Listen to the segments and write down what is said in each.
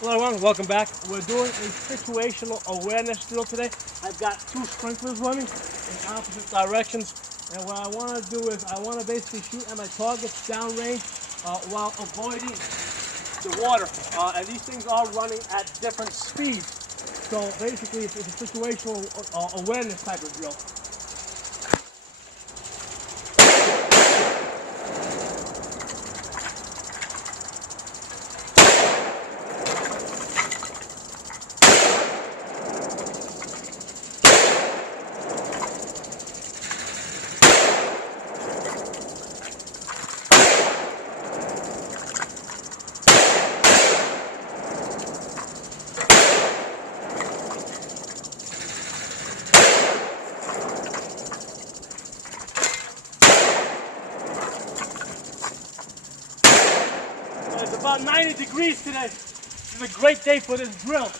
Hello everyone, welcome back. We're doing a situational awareness drill today. I've got two sprinklers running in opposite directions, and what I want to do is I want to basically shoot at my targets downrange while avoiding the water. And these things are running at different speeds. So basically it's a situational awareness type of drill. It's about 90 degrees today. This is a great day for this drill.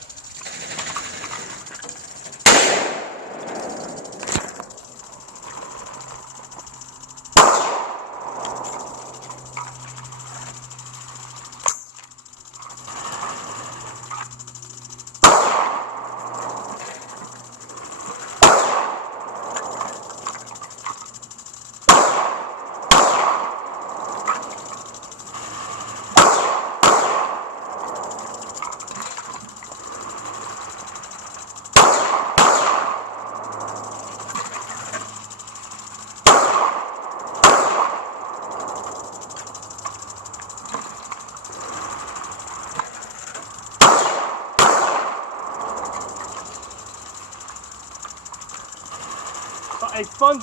A fun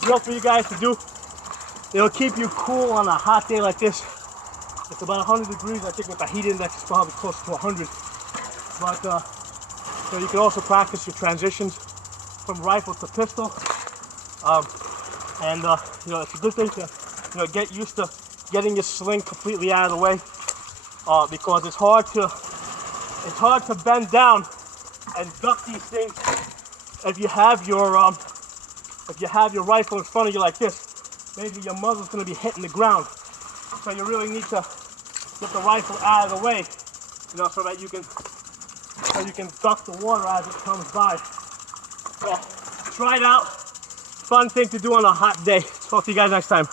drill for you guys to do. It'll keep you cool on a hot day like this. It's about 100 degrees. I think with the heat index it's probably close to 100. But so you can also practice your transitions from rifle to pistol. You know, it's a good thing to get used to getting your sling completely out of the way because it's hard to bend down and duck these things if you have your rifle in front of you like this. Maybe your muzzle's going to be hitting the ground, so you really need to get the rifle out of the way, so that you can duck the water as it comes by. So try it out. Fun thing to do on a hot day. Talk to you guys next time.